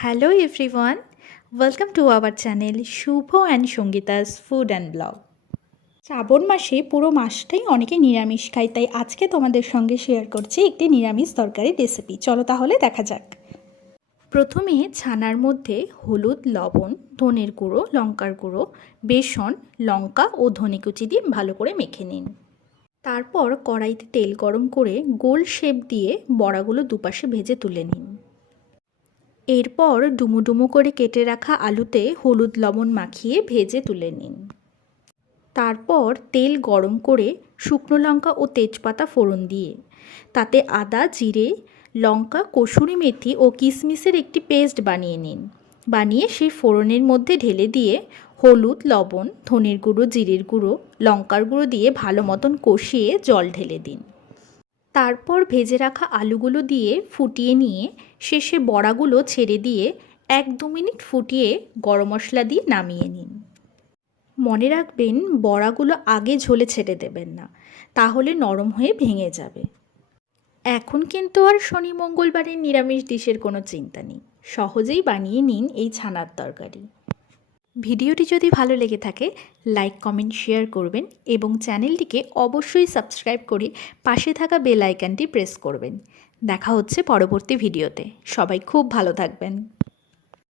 Hello everyone, welcome to our channel Shubho and Songita's Food and Blog. শ্রাবণ মাসে পুরো মাসটাই অনেকে নিরামিষ খায়, তাই আজকে তোমাদের সঙ্গে শেয়ার করছি একটি নিরামিষ তরকারি রেসিপি। চলো তাহলে দেখা যাক। প্রথমে ছানার মধ্যে হলুদ, লবণ, ধনের গুঁড়ো, লঙ্কার গুঁড়ো, বেসন, লঙ্কা ও ধনে কুচি দিয়ে ভালো করে মেখে নিন। তারপর কড়াইতে তেল গরম করে গোল শেপ দিয়ে বড়াগুলো দুপাশে ভেজে তুলে নিন। এরপর ডুমো ডুমো করে কেটে রাখা আলুতে হলুদ লবণ মাখিয়ে ভেজে তুলে নিন। তারপর তেল গরম করে শুকনো লঙ্কা ও তেজপাতা ফোড়ন দিয়ে তাতে আদা, জিরে, লঙ্কা, কসুরি মেথি ও কিশমিশের একটি পেস্ট বানিয়ে নিন। বানিয়ে সেই ফোড়নের মধ্যে ঢেলে দিয়ে হলুদ, লবণ, ধনের গুঁড়ো, জিরের গুঁড়ো, লঙ্কার গুঁড়ো দিয়ে ভালো মতন কষিয়ে জল ঢেলে দিন। তারপর ভেজে রাখা আলুগুলো দিয়ে ফুটিয়ে নিয়ে শেষে বড়াগুলো ছেড়ে দিয়ে 1-2 মিনিট ফুটিয়ে গরম মশলা দিয়ে নামিয়ে নিন। মনে রাখবেন, বড়াগুলো আগে ঝোলে ছেড়ে দেবেন না, তাহলে নরম হয়ে ভেঙে যাবে। এখন কিন্তু আর শনি মঙ্গলবারের নিরামিষ ডিশের কোনো চিন্তা নেই, সহজেই বানিয়ে নিন এই ছানার তরকারি। ভিডিওটি যদি ভালো লেগে থাকে লাইক, কমেন্ট, শেয়ার করবেন এবং চ্যানেলটিকে অবশ্যই সাবস্ক্রাইব করে পাশে থাকা বেল আইকনটি প্রেস করবেন। দেখা হচ্ছে পরবর্তী ভিডিওতে। সবাই খুব ভালো থাকবেন।